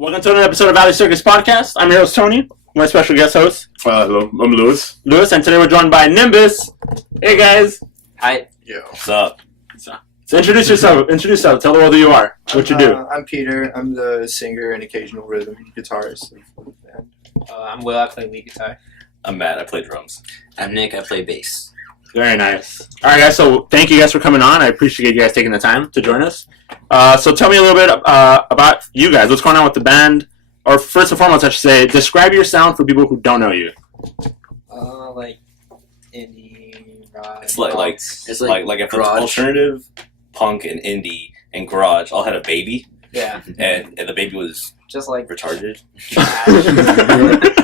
Welcome to another episode of Valley Circus Podcast. I'm your host, Tony. My special guest host. Hello, I'm Lewis. And today we're joined by Nimbus. Hey, guys. Hi. Yo. What's up? So introduce yourself. Tell the world who you are. What you do. I'm Peter. I'm the singer and occasional rhythm guitarist of the band. I'm Will. I play lead guitar. I'm Matt. I play drums. I'm Nick. I play bass. Very nice. All right, guys. So thank you guys for coming on. I appreciate you guys taking the time to join us. So tell me a little bit about you guys. What's going on with the band? Or first and foremost, I should say, describe your sound for people who don't know you. Like indie rock. It's like It's if like it's garage. alternative, punk, and indie and garage all had a baby, Yeah, and the baby was just like retarded.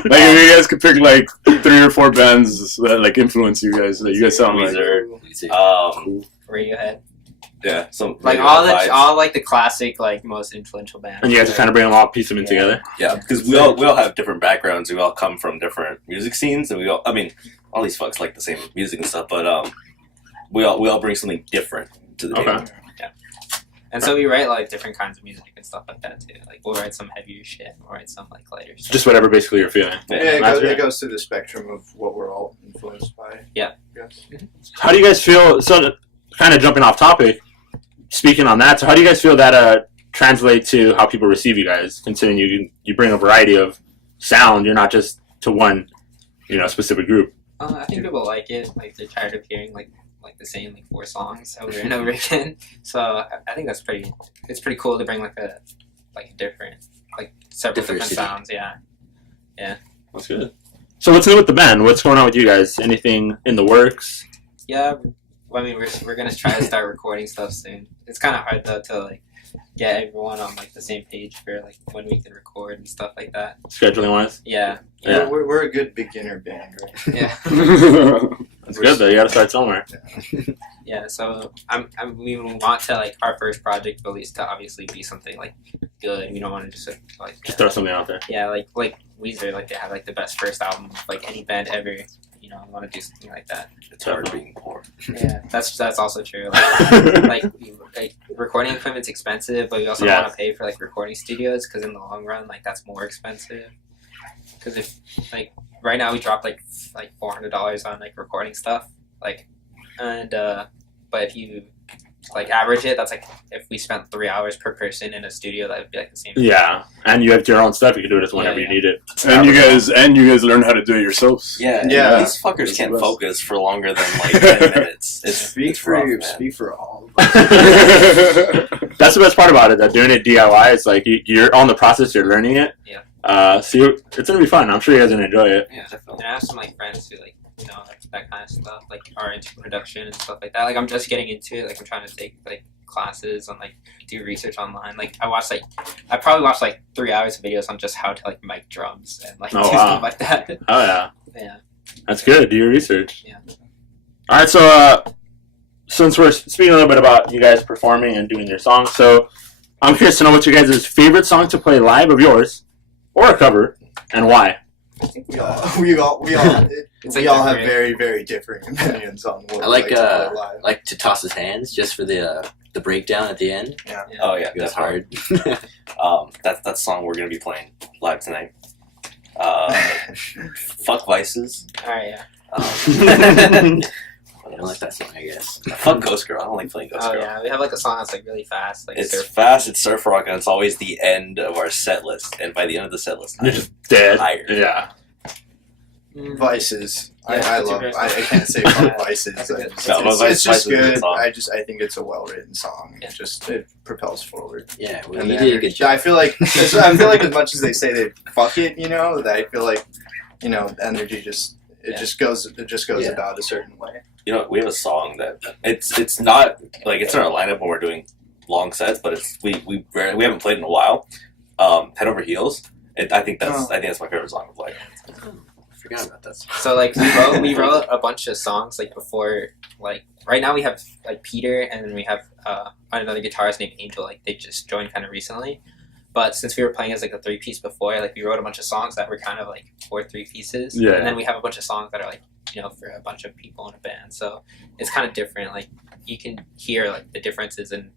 Like if you guys could pick like 3 or 4 bands that like influence you guys, that you guys sound like. Weezer. Radiohead. Yeah, some Like vibes. all like the classic, like most influential bands. And you guys are kind of bring them all, piece them in together. Yeah, because we all have different backgrounds. We all come from different music scenes, and all these fucks like the same music and stuff, but we all bring something different to the table. Okay. And so we write like different kinds of music and stuff like that too. Like we'll write some heavier shit, we'll write some like lighter stuff. Just whatever basically you're feeling. Yeah, it goes to the spectrum of what we're all influenced by. Yeah. Yes. How do you guys feel? So, kind of jumping off topic, speaking on that. So, how do you guys feel that translate to how people receive you guys? Considering you bring a variety of sound, you're not just to one, specific group. I think people like it. Like they're tired of hearing like the same 4 songs over and over again. So I think it's pretty cool to bring like a different several different Diversity. sounds. Yeah. That's good. So, what's new with the band? What's going on with you guys? Anything in the works? Yeah, I mean, we're gonna try to start recording stuff soon. It's kind of hard though to get everyone on the same page for when we can record and stuff like that. Scheduling wise? Yeah, Yeah. We're a good beginner band, right? yeah, That's good though. You got to start somewhere. yeah. So we want to our first project at least to obviously be something good. We don't want to just Just throw something out there. yeah, like Weezer, they have the best first album of any band ever. I want to do something like that. It's hard being poor. Yeah, that's also true. Recording equipment's expensive, but we also Yeah. want to pay for recording studios because in the long run, that's more expensive. Because if right now we drop $400 on recording stuff, and but if you average it, that's if we spent 3 hours per person in a studio, that would be the same. Yeah, and you have your own stuff. You can do it whenever Yeah, you need it. and you guys learn how to do it yourselves. Yeah, Yeah. These fuckers It's can't the best. focus for longer than 10 minutes. It's rough, man. Speak for all of us. That's the best part about it. That doing it DIY is you're on the process. You're learning it. Yeah. So it's gonna be fun. I'm sure you guys are gonna enjoy it. Yeah, definitely. And I have some friends who that kind of stuff, are into production and stuff like that. I'm just getting into it. I'm trying to take classes on do research online. I probably watched 3 hours of videos on just how to mic drums and do Oh, wow. stuff like that. Oh yeah, Yeah. that's good. Do your research. Yeah. All right. So since we're speaking a little bit about you guys performing and doing your songs, so I'm curious to know what your guys' favorite song to play live of yours, or a cover, and why. I think we all It's we all have different. very, very different opinions on what I we like to play live. like to toss his hands just for the breakdown at the end. Oh yeah, It was definitely. hard. That song we're gonna be playing live tonight. Fuck Vices. All right, yeah. I don't like that song, I guess. Fuck Ghost Girl. I don't like playing Ghost Oh Girl. yeah, we have a song that's really fast. It's surf. fast, it's surf rock, and it's always the end of our set list. And by the end of the set list, You're just dead. tired. Yeah. Vices. Yeah, I that's a love. great I song. can't say fuck Yeah, Vices. that's a good It's, song. No, it's Vices just is a good good. song. I think it's a well written song. Yeah. It propels forward. Yeah, well, And you the did a energy- good job. I feel like as much as they say they fuck it, that I feel the energy just goes Yeah. about a certain way. We have a song that it's not it's in our lineup when we're doing long sets, but we haven't played in a while. Head Over Heels. I think that's my favorite song of life. I forgot about that song. So we wrote a bunch of songs before right now we have Peter and then we have another guitarist named Angel. They just joined kind of recently. But since we were playing as a 3-piece before, we wrote a bunch of songs that were kind of 4 3-pieces. Yeah. And then we have a bunch of songs that are for a bunch of people in a band. So it's kind of different. You can hear the differences in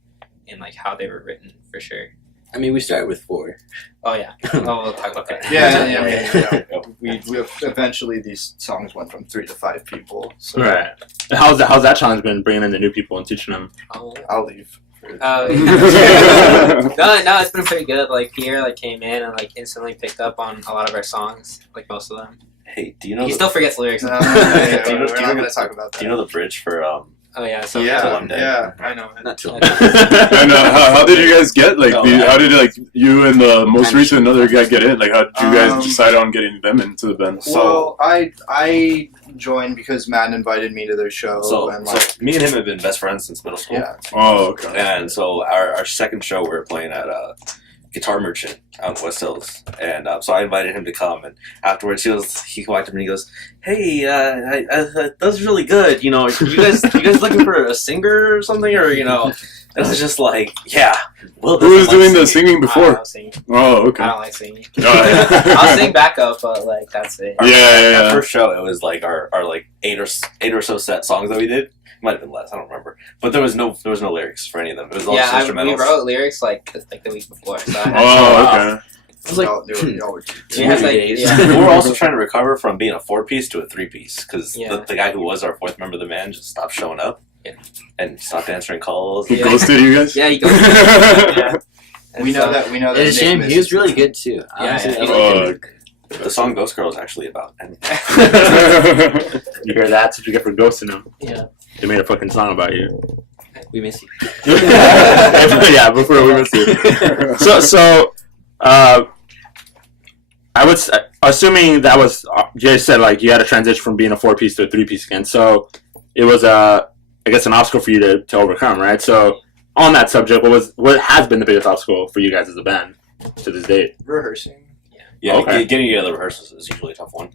how they were written for sure. I mean, we started with 4. Oh yeah. Oh, we'll talk about that. Yeah. We eventually these songs went from 3 to 5 people. So Right. How's that challenge been, bringing in the new people and teaching them? Oh. I'll leave. No, it's been pretty good. Like Pierre, like came in and like instantly picked up on a lot of our songs, like most of them. Hey, do you know? He still forgets lyrics. No, Do you know- we're not gonna talk about that. Do you know the bridge for Oh yeah. So Till I'm Dead? Yeah, I know. Not too long. And how did you guys get how did like you and the most recent other guy get in? Like how did you guys decide on getting them into the band? Well, I joined because Matt invited me to their show. So and like, me and him have been best friends since middle school. yeah. Oh, okay. And so our second show we were playing at Guitar Merchant out in West Hills, and so I invited him to come. And afterwards, he walked up and he goes, "Hey, that was really good. You know, you guys looking for a singer or something, or you know?" And I was just like, "Yeah." Will Who was doesn't doing like the singing I before? don't sing. Oh, okay. I don't like singing. Oh, I'll sing backup, but like that's it. Yeah. Our first show, it was like our like eight or so set songs that we did. Might have been less, I don't remember. But there was no lyrics for any of them. It was all just Yeah, we instrumentals. wrote lyrics like the week before. So I had Oh, okay. It was like Y'all were We had, like, 2 days. yeah. We were also trying to recover from being a 4-piece to a 3-piece because Yeah. the guy who was our 4th member of the band just stopped showing up and stopped answering calls. He Yeah. ghosted you guys? Yeah, you go. Yeah. And We know so- that. We know that. It's a shame. Nimbus He was is- really good too. Yeah, Honestly, yeah. I Oh, like him. The song Ghost Girl is actually about. And You hear that? That's what you get for ghosting them. Yeah. They made a fucking song about you. We miss you. Yeah, before we miss you. So, I was assuming that was Jay said like you had to transition from being a 4-piece to a 3-piece again. So it was I guess an obstacle for you to overcome, right? So on that subject, what has been the biggest obstacle for you guys as a band to this date? rehearsing. yeah, Okay. getting together rehearsals is usually a tough one.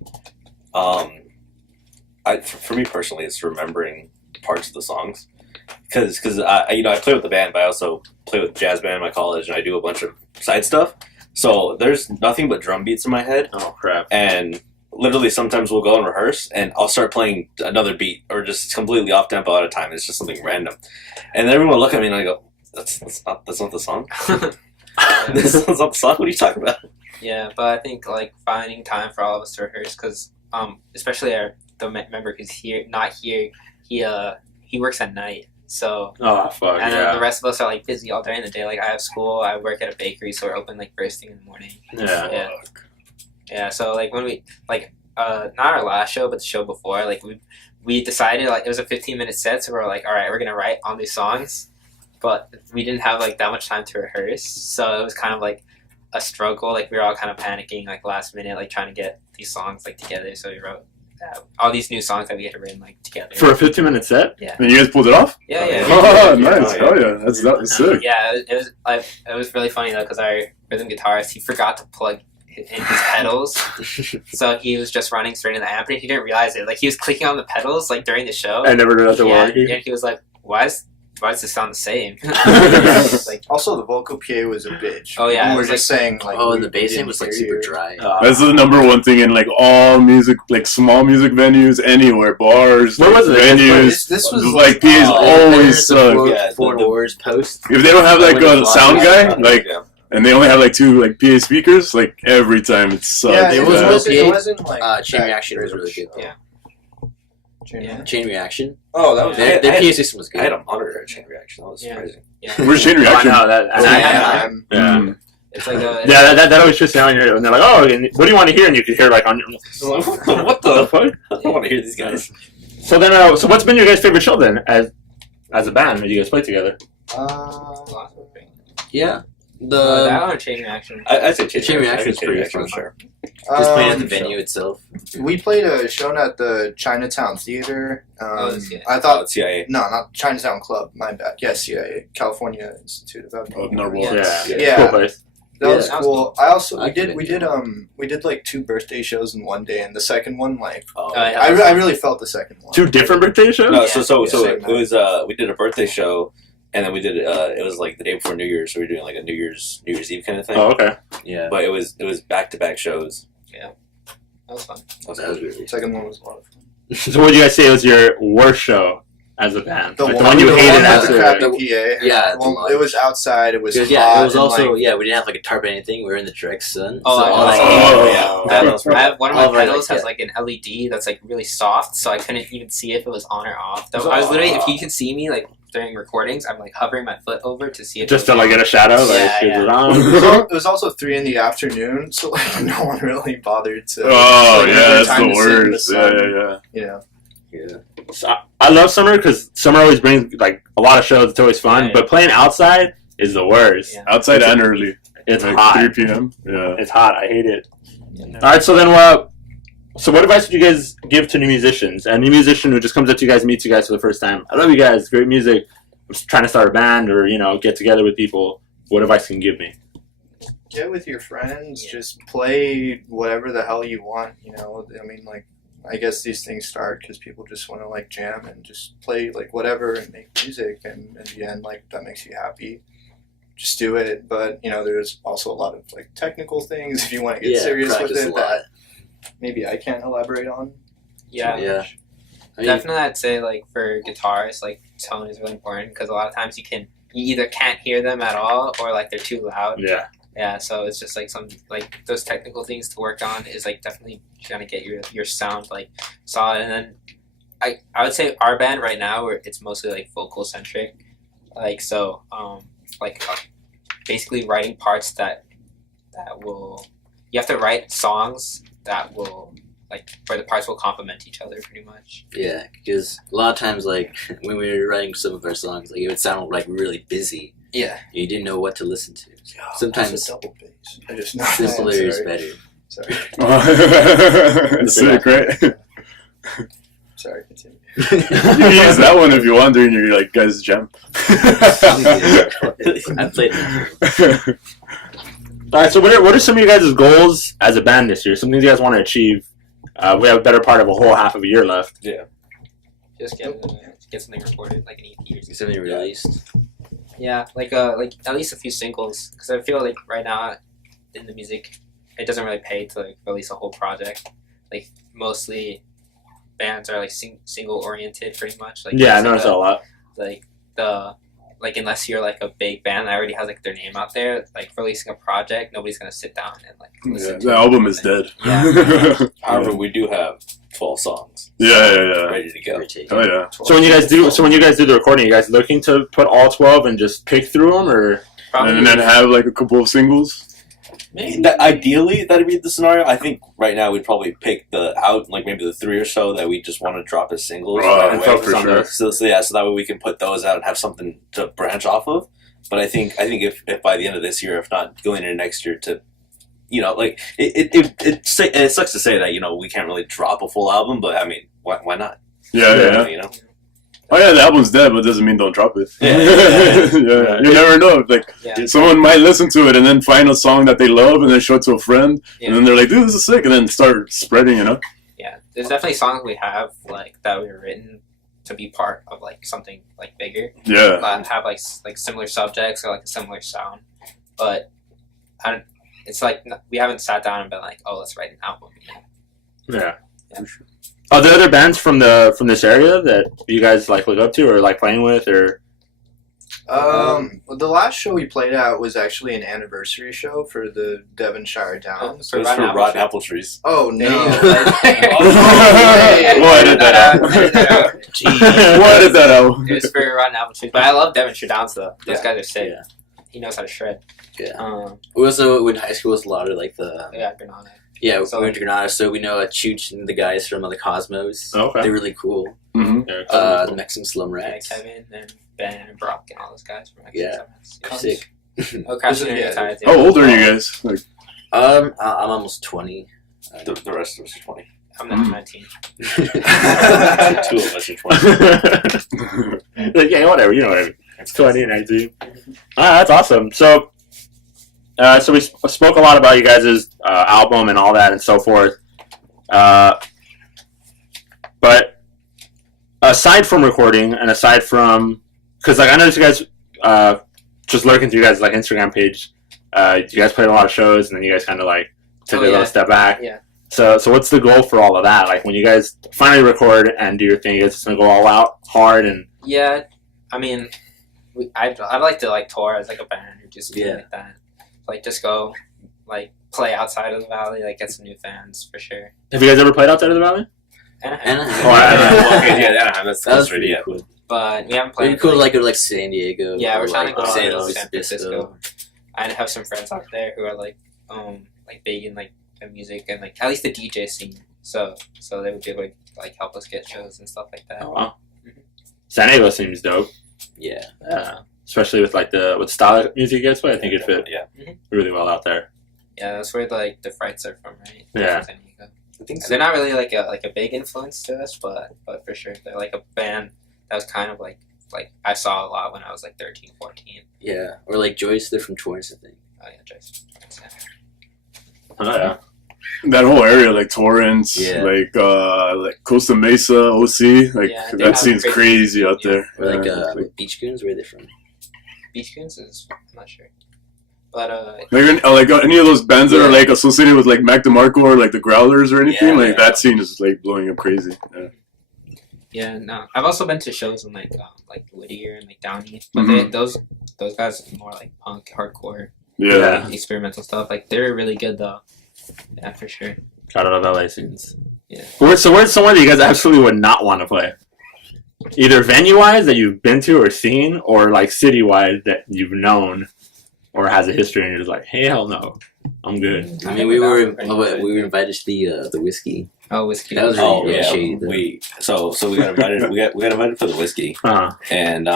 For me personally, it's remembering parts of the songs. Because I play with the band, but I also play with jazz band in my college, and I do a bunch of side stuff. So there's nothing but drum beats in my head, Oh crap! and literally sometimes we'll go and rehearse, and I'll start playing another beat, or just completely off tempo at a time. It's just something random, and everyone will look at me and I go, "That's not the song. That's not the song. What are you talking about?" Yeah, but I think like finding time for all of us to rehearse, because especially the member who's not here, he works at night, so Oh fuck! and then the Yeah. rest of us are like busy all during the day. Like I have school, I work at a bakery, so we're open like first thing in the morning. Yeah. Yeah, so like when we not our last show, but the show before, like we decided like it was a 15-minute set, so we're like, all right, we're gonna write on these songs, but we didn't have like that much time to rehearse, so it was kind of like a struggle. Like we were all kind of panicking like last minute, like trying to get these songs like together. So we wrote all these new songs that we had written like together. For a 15-minute set? And you guys pulled it off? Yeah. Oh, nice. Oh, yeah. That's sick. Yeah, it was really funny though because our rhythm guitarist, he forgot to plug in his pedals, so he was just running straight in the amp and he didn't realize it. Like he was clicking on the pedals like during the show. I never realized it Yeah, working. and he was like, "Why does this sound the same?" Like, Also, the vocal PA was a bitch. Oh, yeah, we it were was just saying like. Oh, and we the bass line didn't was like hear super you. dry. That's the number one thing in like all music, like small music venues anywhere, bars, Where was it? venues. This was Like PAs always suck. Yeah, Four the- Wars post. If they don't have like a sound guy, like, yeah. and they only have like 2 like PA speakers, like every time it sucks. Yeah, It it, was wasn't, okay. it wasn't like. Chain that Reaction was great really of a good, show. yeah. Yeah. Chain Reaction. Oh, that was. Yeah. Their I PA had- system was good. I had a monitor at Chain Reaction. That was Yeah. surprising. Where's Chain Oh, I Reaction? know that. And I- Yeah. yeah. Mm. It's like a Yeah, that always trips me out. And they're like, "Oh, and what do you want to hear?" And you can hear like on your What the fuck? I don't want to hear these guys. So then, so what's been your guys' favorite show then, as a band that you guys play together? Yeah. that on Chain Reaction. I'd say Chain Reaction is pretty fun. Sure. Just playing at the venue itself. We played a show at the Chinatown Theater. Oh, yeah. I thought. CIA. No, not Chinatown Club. My bad. Yes, CIA, California Institute of Oh, Norwalk. Yeah. Yeah. Cool place. That was that was cool. I also I get it, we did like 2 birthday shows in one day, and the second one like Oh, yeah. I really felt the second one. 2 different birthday shows. No, Yeah. so Same it was we did a birthday show, and then we did it was like the day before New Year's, so we were doing like a New Year's Eve kind of thing. Oh, okay. Yeah. But it was back-to-back shows. That was fun. That was That was good. really Second one was a lot of fun. So what would you guys say was your worst show as a band? The Like, one you the hated one as with the a crappy PA. Yeah, Well, it was outside. It was hot. yeah, it was and, also like, we didn't have like a tarp or anything. We were in the direct sun. Oh, so I- all that oh, I have one of my All right, pedals like, has like an LED that's like really soft, so I couldn't even see if it was on or off. I was literally, if you can see me like during recordings, I'm like hovering my foot over to see if just it to was like get a shadow? Like, Yeah, is yeah. it on? It was also 3 p.m, so like no one really bothered to. Oh like, yeah, give their that's time the to sit in the worst. sun, Yeah. You know. Yeah. So I love summer because summer always brings like a lot of shows. It's always fun, Yeah. but playing outside is the worst. Yeah. Outside It's- and early. It's Like hot. 3 p.m. Yeah. It's hot. I hate it. Yeah. All right, so then, so what advice would you guys give to new musicians? A new musician who just comes up to you guys, meets you guys for the first time. I love you guys. Great music. I'm just trying to start a band or get together with people. What advice can you give me? Get with your friends. Yeah. Just play whatever the hell you want. You know. I mean, like, I guess these things start because people just want to like jam and just play like whatever and make music, and in the end, like that makes you happy. Just do it. But there's also a lot of like technical things if you want to get serious with practice it a lot. that maybe I can't elaborate on. Yeah. Yeah. I mean, Definitely, I'd say like for guitars, like tone is really important because a lot of times you either can't hear them at all or like they're too loud. Yeah. Yeah, so it's just like some like those technical things to work on is like definitely trying to get your sound like solid. And then I would say our band right now where it's mostly like vocal centric, like so basically writing parts that will you have to write songs that will like where the parts will complement each other pretty much. yeah, because a lot of times, like when we were writing some of our songs, like it would sound like really busy. Yeah. You didn't know what to listen to. Yeah, Sometimes that's a double bass. I just know. simpler is better. Sorry. It's sick, right? Sorry. Continue. You can use that one if you want during your like guys jam. I played it. All right, so what are some of you guys' goals as a band this year? Some things you guys want to achieve? We have a better part of a whole half of a year left. Just get something recorded like an EP or something. Something released. Yeah, like at least a few singles because I feel like right now in the music it doesn't really pay to like release a whole project. Like mostly bands are like single oriented pretty much. Like Yeah, I there's, noticed that a lot. like unless you're like a big band that already has like their name out there, like releasing a project, nobody's gonna sit down and like listen to The it. album is dead. Yeah. However, we do have 12 songs Yeah. ready to go. Oh yeah. So when you guys do the recording, you guys looking to put all 12 and just pick through them, or Probably, And then have like a couple of singles. Ideally, that'd be the scenario. I think right now we'd probably pick like maybe the 3 or so that we just want to drop as singles. Oh, That and way- focus on sure. those. So that way we can put those out and have something to branch off of. But I think if by the end of this year, if not going into next year, to like it sucks to say that we can't really drop a full album, but I mean why not? Yeah. Oh yeah, the album's dead, but it doesn't mean don't drop it. Yeah. Yeah. You never know. Like Yeah. someone might listen to it and then find a song that they love and then show it to a friend, Yeah. and then they're like, "Dude, this is sick," and then start spreading. Yeah, there's definitely songs we have like that we've written to be part of like something like bigger. Yeah. That have like similar subjects or like a similar sound, but it's like we haven't sat down and been like, oh, let's write an album. yeah. Yeah. Are there other bands from this area that you guys like look up to or like playing with, or? Well, the last show we played at was actually an anniversary show for the Devonshire Downs. So it's for Rotten Apple Trees. Oh no! Why did that happen? Why did that happen? It was for Rotten Apple Trees, but I love Devonshire Downs though. Those Yeah. guys are sick. Yeah. He knows how to shred. Yeah. We also in high school was a lot of like the Granada. we went to Granada, so we know Chooch and the guys from the Cosmos. Okay. They're really cool. Mm-hmm. Yeah, The Mexican Slum Yeah, Rats. Kevin and Ben and Brock and all those guys from Yeah. Exorcism. Sick. Oh, Crash Isn't- and yeah. Tides. How old are you guys? Like, I'm almost 20. The rest of us are 20. I'm not 19. 2 of us are 20. Like, yeah, whatever. You know what I mean. It's 20, 19. That's awesome. So we spoke a lot about you guys' album and all that and so forth. But aside from recording and aside from, because like I noticed you guys just lurking through you guys like Instagram page, you guys played a lot of shows and then you guys kind of like took a little step back. Yeah. So what's the goal for all of that? Like when you guys finally record and do your thing, you guys just gonna go all out hard and Yeah, I mean, I'd like to like tour as like a band or just something Yeah. like that. Like just go like play outside of the valley, like get some new fans for sure. have you guys ever played outside of the valley? And Oh, I- Okay, yeah, that's that was pretty pretty yeah. cool. But we haven't It'd played. be cool to like go to like San Diego. Yeah, we're or, trying to like, go San to Luis San Francisco. I have some friends out there who are like big in like the music and like at least the DJ scene. So they would be able to like help us get shows and stuff like that. Oh wow. San Diego seems dope. Yeah. Especially with like with style of music you guys play. I think it'd fit Yeah. really well out there. Yeah, that's where the Frights are from, right? Yeah. San Diego. I think so. They're not really like a big influence to us, but for sure they're like a band that was kind of like I saw a lot when I was like 13, 14. Yeah. Or like Joyce, they're from Torrance, I think. Oh yeah, Joyce. Oh yeah. That whole area, like Torrance, Yeah. like Costa Mesa, OC, like Yeah, they that have seems crazy- crazy out yeah. there. Or like Yeah. Beach Goons, where are they from? Beach Goons is I'm not sure, but Like any of those bands that are like associated with like Mac DeMarco or like the Growlers or anything, Yeah, like yeah. that scene is like blowing up crazy. Yeah. yeah, no, I've also been to shows in like Whittier and like Downey, but Mhm. those guys are more like punk, hardcore, Yeah. like, experimental stuff. Like they're really good though. Yeah, for sure. Shout out to LA scenes. Yeah. Where's somewhere that you guys absolutely would not want to play? Either venue wise that you've been to or seen, or like city wise that you've known or has a history and you're just like, hey, hell no, I'm good. I mean, we were invited to the whiskey. Oh, whiskey. That was Oh really yeah, shady, though. we got invited. we got invited for the whiskey, and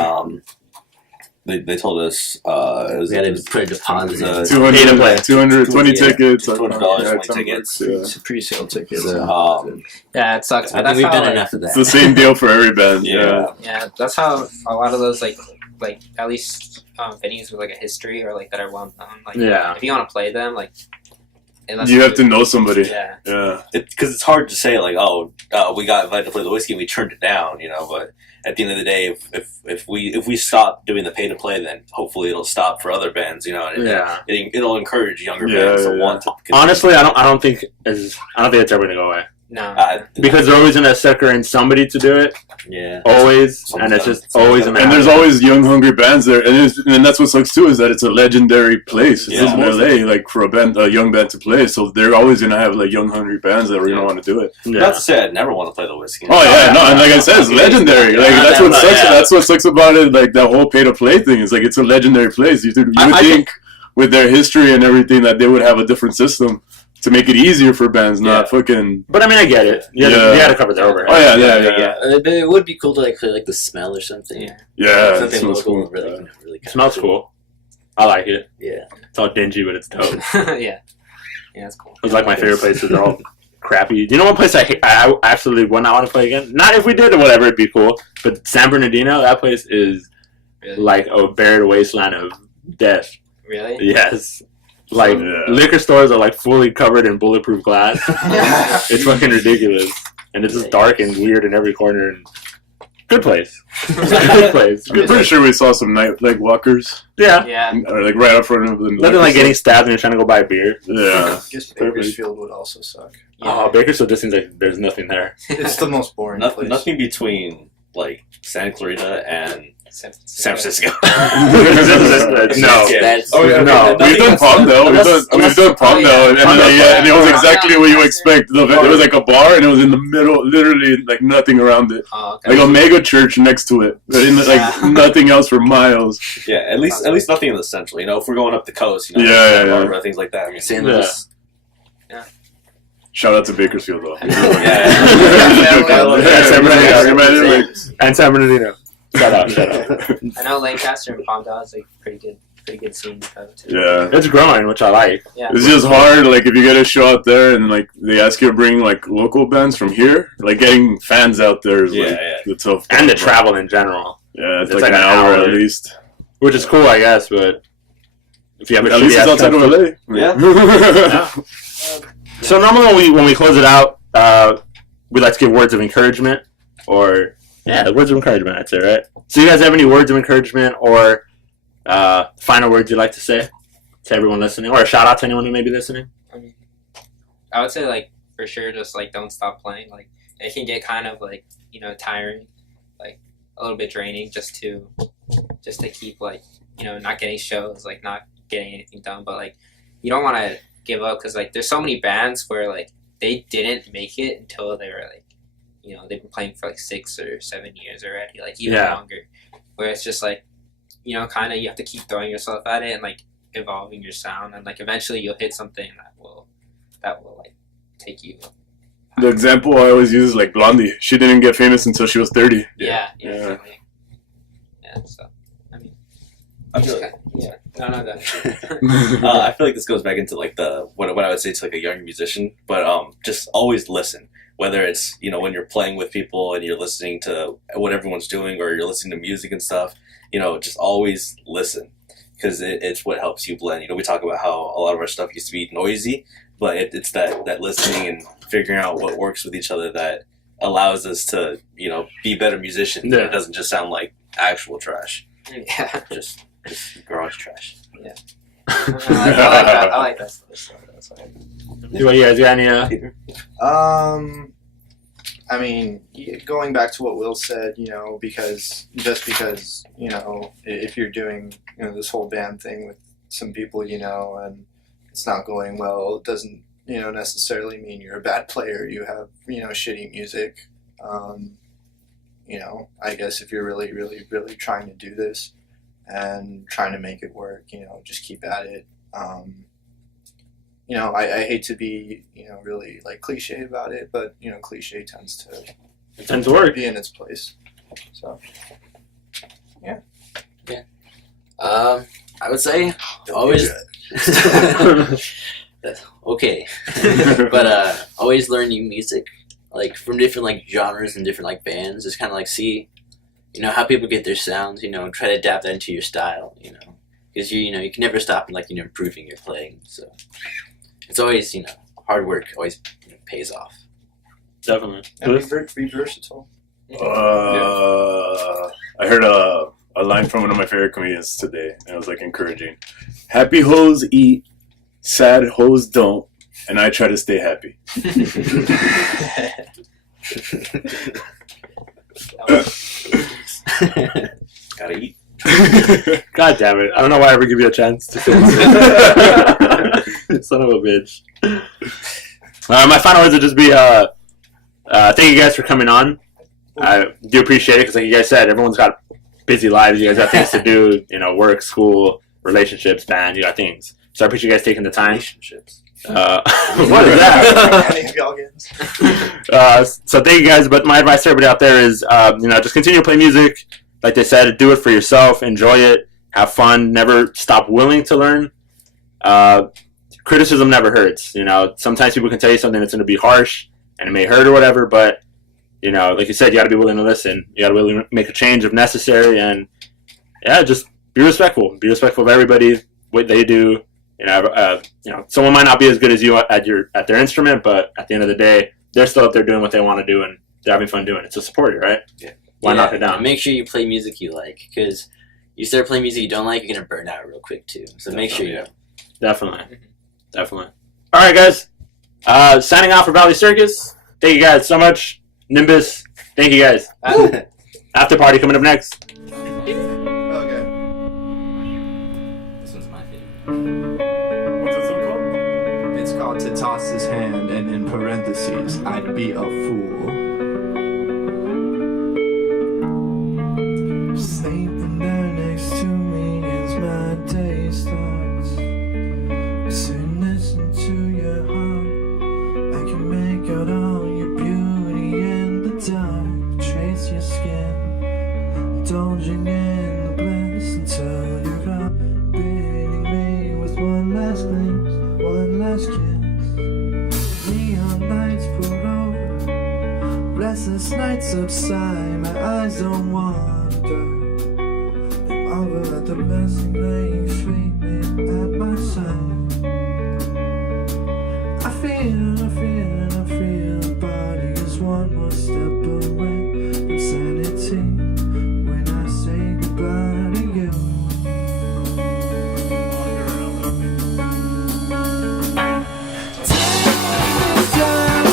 they told us it was We had to put a deposit in. 220 tickets. $200 for tickets. Yeah. It's a pre-sale ticket. Yeah, it sucks. I But think that's we've how done enough of It's that. the same deal for every band. Yeah. yeah, that's how a lot of those like at least venues with like a history or like that are well known. Like Yeah. if you want to play them, like unless You have to know somebody. Yeah. Yeah. Because it's hard to say like, we got invited to play the whiskey and we turned it down, But at the end of the day, if we stop doing the pay to play, then hopefully it'll stop for other bands, And Yeah. it'll encourage younger Yeah, bands to yeah, want to. continue. Honestly, I don't think it's ever gonna go away No. because they're always gonna sucker in somebody to do it. Yeah. Always, Someone's and it's gotta- just always a someone's matter. And there's always young, hungry bands there, and that's what sucks too is that it's a legendary place. It's Yeah. in LA, like for a young band to play, so they're always gonna have like young, hungry bands that are gonna want to do it. Yeah. Not to say I'd never want to play the whiskey. Oh yeah, no, and like I said, it's legendary. Like that's what sucks. Yeah. That's what sucks about it. Like that whole pay to play thing is like it's a legendary place. You would I think with their history and everything that they would have a different system to make it easier for bands, not fucking. But I mean, I get it. You gotta cover their overhead. Oh yeah. But it would be cool to like play like the smell or something. Yeah. Yeah, it Something smells local, cool. really, Yeah. really It smells cool. I like it. Yeah. It's all dingy, but it's dope. yeah. Yeah, that's cool. It's like my favorite places. They're all crappy. Do you know what place I absolutely would not want to play again? Not if we did or whatever, it'd be cool. But San Bernardino, that place is Really? like a buried wasteland of death. Really? Yes. Like Yeah. liquor stores are like fully covered in bulletproof glass. It's fucking ridiculous, and it's just dark and weird in every corner. And good place. Good place. I'm pretty sure we saw some night like walkers, Yeah. Yeah. or like right up front of the. Nothing like getting stabbed when you're trying to go buy a beer. Yeah. I guess Bakersfield would also suck. Oh, Bakersfield just seems like there's nothing there. It's the most boring place. Nothing between like Santa Clarita and San San Francisco. No. That's Oh, yeah, No. okay. We've done Palmdale. We've done Palmdale, and it was exactly what you expect. It was like a bar, and it was in the middle, literally like nothing around it, Oh, okay. like a mega church next to it, but nothing else for miles. Yeah, at least nothing in the central. If we're going up the coast, Yeah, Santa yeah. Barbara, things like that. I mean, San Yeah. Luis. Shout out to Bakersfield though. Yeah. And San Bernardino. Shut up. I know Lancaster and Palmdale is like pretty good scene though too. Yeah. It's growing, which I like. Yeah. It's just hard, like if you get a show out there and like they ask you to bring like local bands from here, like getting fans out there is like the tough part. And the travel in general, Yeah, it's It's like like an an hour hour. at least. which is cool, I guess. But if you have a At least shitty it's ass outside of transport- LA. Yeah. So normally when we close it out, we like to give words of encouragement, or words of encouragement. I'd say, right? So you guys have any words of encouragement or final words you'd like to say to everyone listening, or a shout out to anyone who may be listening? I would say like for sure. Just like don't stop playing. Like it can get kind of like tiring, like a little bit draining just to keep like not getting shows, like not getting anything done. But like you don't want to give up because like there's so many bands where like they didn't make it until they were like they've been playing for like 6 or 7 years already, like even longer. Where it's just like kind of you have to keep throwing yourself at it and like evolving your sound, and like eventually you'll hit something that will like take you. The example I always use is like Blondie. She didn't get famous until she was 30. Yeah. Exactly. Yeah. So I mean, I feel no. I feel like this goes back into like what I would say to like a young musician, but just always listen. Whether it's when you're playing with people and you're listening to what everyone's doing, or you're listening to music and stuff, just always listen, because it's what helps you blend. We talk about how a lot of our stuff used to be noisy, but it's that listening and figuring out what works with each other that allows us to be better musicians. Yeah. It doesn't just sound like actual trash. Yeah. Just garage trash. Yeah. I like that stuff. That's why. You guys got any? I mean, going back to what Will said, because if you're doing this whole band thing with some people and it's not going well, it doesn't necessarily mean you're a bad player. You have shitty music. I guess if you're really, really, really trying to do this and trying to make it work, just keep at it. I hate to be, really like cliche about it, but cliche tends to work. be in its place. So, yeah. I would say always. Okay, but always learn new music, like from different like genres and different like bands. Just kind of like see, how people get their sounds. Try to adapt that into your style. Because you can never stop like improving your playing. So it's always hard work always pays off. Definitely. And be versatile. I heard a line from one of my favorite comedians today, and it was like encouraging. Happy hoes eat, sad hoes don't, and I try to stay happy. Gotta eat. God damn it! I don't know why I ever give you a chance to say this. Son of a bitch. My final words would just be thank you guys for coming on. I do appreciate it because, like you guys said, everyone's got busy lives. You guys got things to do. Work, school, relationships, band. You got things. So I appreciate you guys taking the time. Relationships. What is that? So thank you guys. But my advice to everybody out there is, just continue to play music. Like they said, do it for yourself. Enjoy it. Have fun. Never stop willing to learn. Criticism never hurts. Sometimes people can tell you something that's going to be harsh and it may hurt or whatever. But like you said, you got to be willing to listen. You got to be willing to make a change if necessary. And yeah, just be respectful. Be respectful of everybody, what they do. Someone might not be as good as you at their instrument, but at the end of the day, they're still up there doing what they want to do, and they're having fun doing it. So support it, right? Yeah. Why knock it down? And make sure you play music you like, because you start playing music you don't like, you're gonna burn out real quick too. So make sure you. Definitely. All right, guys. Signing off for Valley Circus. Thank you guys so much. Nimbus. Thank you guys. After party coming up next. Okay. This one's my favorite. What's this one called? It's called To Toss His Hand, and in parentheses, I'd be a fool. Sleeping there next to me as my day starts. Listen to your heart. I can make out all your beauty in the dark. Trace your skin, indulging in the bliss until you're up, beating me with one last glimpse, one last kiss. Neon lights pour over, restless nights subside. My eyes don't wander. They marvel at the blessing laying sweetly at my side. I feel the body is one more step away from sanity when I say goodbye to you. Take me down.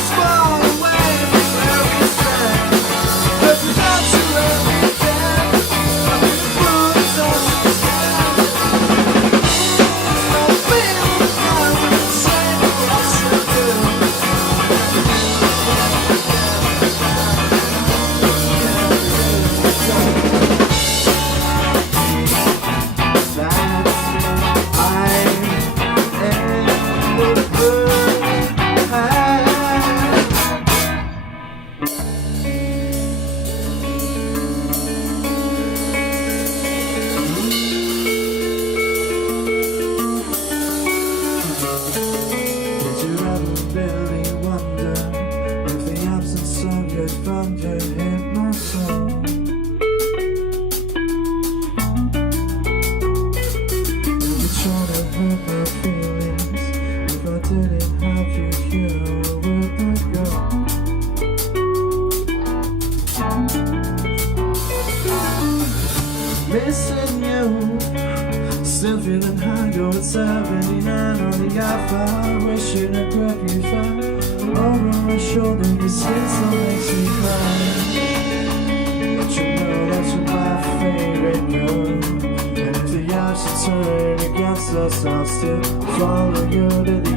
shoulder, your skin still makes me cry. But you know that you're my favorite girl. And if the odds should turn against us, I'll still follow you to the